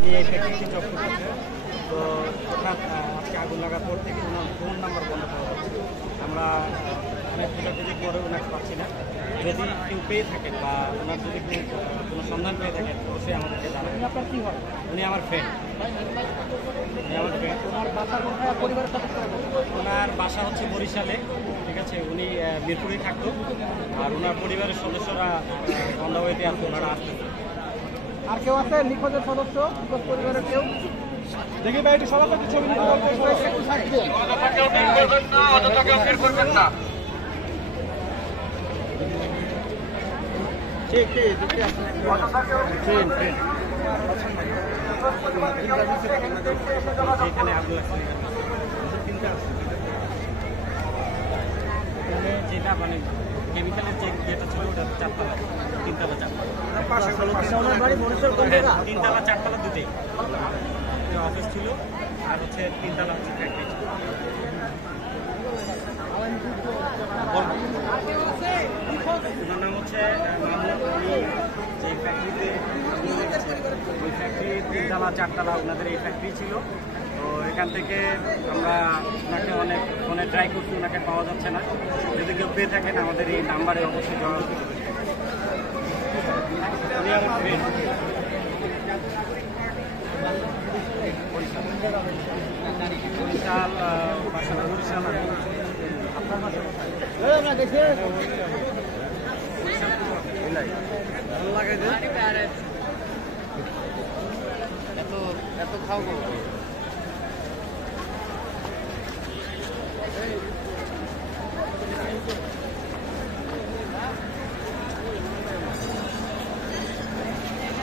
নিয়ে ফ্যাক্টরিতে জব করতেছে। তো হঠাৎ আজকে আগুন লাগার পর থেকে ওনার ফোন নাম্বার বন্ধ পাওয়া যাচ্ছে। আমরা অনেক খোঁজাখুঁজি করে ওনাকে পাচ্ছি না। যদি কেউ পেয়ে থাকেন বা ওনার যদি কোনো সন্ধান পেয়ে থাকেন অবশ্যই আমাদেরকে জানাবেন। আপনার কী হয়? উনি আমার ফ্রেন্ড। আমার ফ্রেন্ড। ওনার বাসা কোথায়? পরিবারের সদস্য? ওনার বাসা হচ্ছে বরিশালে, ঠিক আছে। উনি মিরপুরেই থাকতো, আর ওনার পরিবারের সদস্যরা সন্ধ্যাবাড়িতে আসতো, ওনারা আসতেছে। আর কেউ আছে নিখোঁজের সদস্য পরিবারের কেউ? দেখি ভাই একটু সবার সাথে ছবি নিতে বলতে ঠিক ঠিক এখানে আগুন লাগছে যেটা মানে কেমিক্যালের যে যেটা ছিল ওটা চারতলা, তিনতলা তিনতলা চারতলা দুটোই অফিস ছিল, আর হচ্ছে তিনতলা হচ্ছে ফ্যাক্টরি ছিল। ওনার নাম হচ্ছে যে ফ্যাক্টরিতে ওই ফ্যাক্টরি তিনতলা চারতলা ওনাদের এই ফ্যাক্টরি ছিল। তো এখান থেকে আমরা ওনাকে অনেক ফোনে ট্রাই করছি, ওনাকে পাওয়া যাচ্ছে না। যদি কেউ পেয়ে থাকেন আমাদের এই নাম্বারে অবশ্যই যোগাযোগ করতে হবে। উনি আমার ফ্রেন্ড। বরিশাল বাসাটা বরিশাল। আপনার বাসা কোথায়? ভালো লাগে যে এত এত খাও